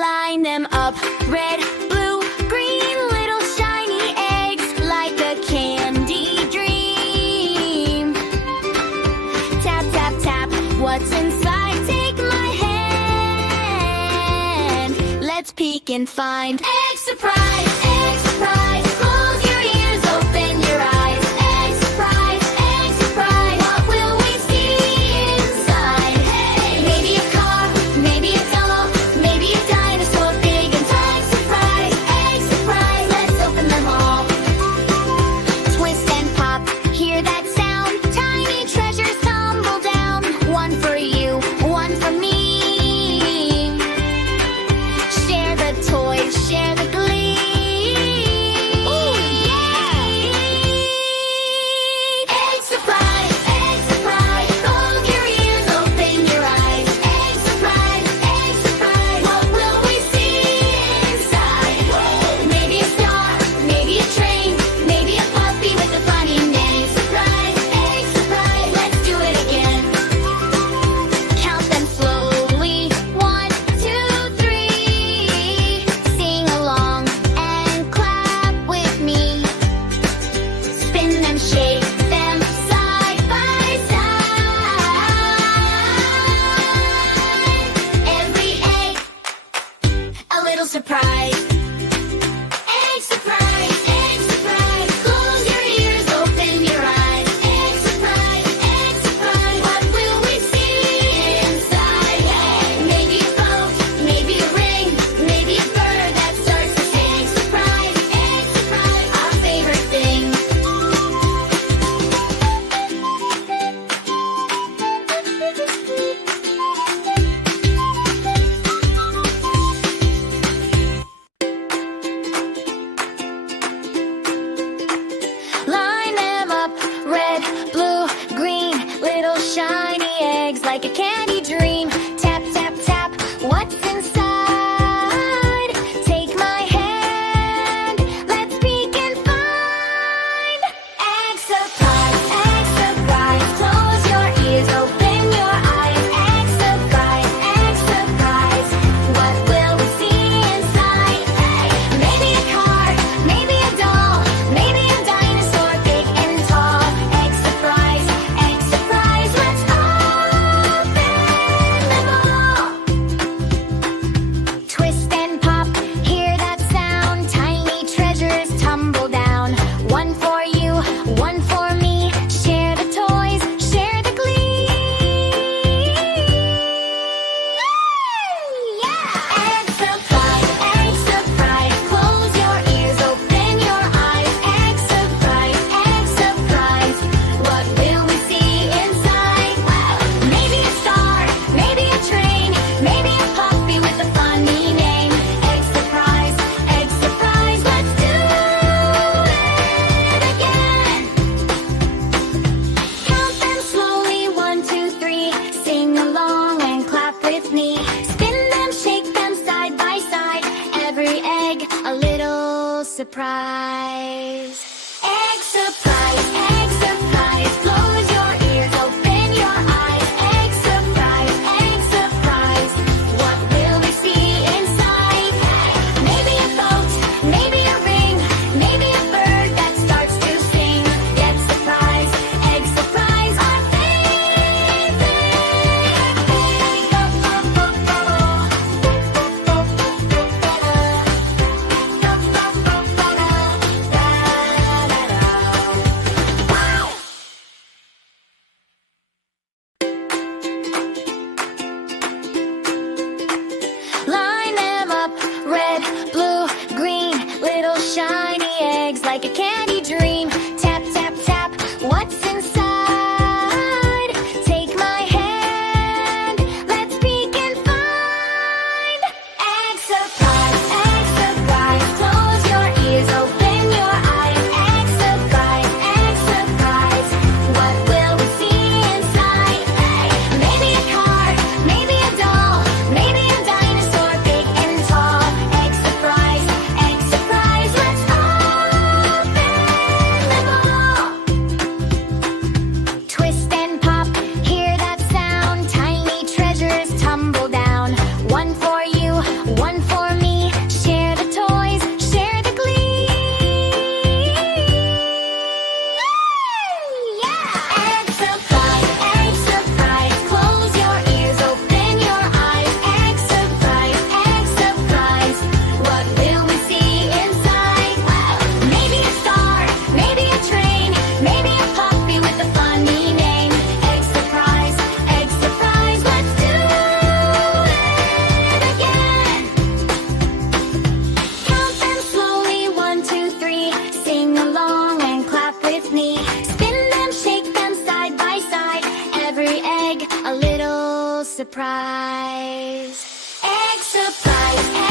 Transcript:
Line them up, red, blue, green, little shiny eggs like a candy dream. Tap, tap, tap, what's inside? Take my hand. Let's peek and find. Egg surprise, egg surprise. Close your ears, open your eyes. Egg surprise, egg surprise. What will we see inside? Hey! Maybe a car, maybe a doll, maybe a dinosaur, big and tall. Egg surprise, let's open them all. Twist and pop, hear that sound. Tiny treasures tumble down. One for you, one for me. Share the toys, share the glee. Ooh, yeah! Egg surprise, close your ears, open your eyes. Egg surprise, what will we see inside? Maybe a star, maybe a train, maybe a puppy with a funny name. Surprise, egg surprise, let's do it again. Count them slowly, 1, 2, 3. Sing along and clap with me. Spin them, shake them, side by side. Every egg, a little surprise. Egg surprise, close your ears, open your eyes. Egg surprise, what will we see inside? Maybe a boat, maybe a ring, maybe a bird that starts to sing. Egg surprise, our favorite thing. Line them up, red, blue, green, little shiny eggs like a candy dream. Tap, tap, tap, what's inside? Take my hand, let's peek and find. Egg surprise, close your ears, open your eyes. Egg surprise, what will we see inside? Maybe a car, maybe a doll, maybe a dinosaur, big and tall. Egg surprise, let's open them all. Twist and pop, hear that sound. Tiny treasures tumble down. One for you, one for me. Share the toys, share the glee. Yeah! Egg surprise, close your ears, open your eyes. Egg surprise, what will we see inside? Maybe a star, maybe a train, maybe a puppy with a funny name. Egg surprise, let's do it again. Count them slowly, 1, 2, 3. Sing along and clap with me. Spin them, shake them side by side. Every egg, a little surprise. Egg surprise, close your ears, open your eyes. Egg surprise, what will we see inside? Maybe a boat, maybe a ring, maybe a bird that starts to sing. Get surprised, egg surprise, our favorite thing. Wow! surprise. Egg surprise,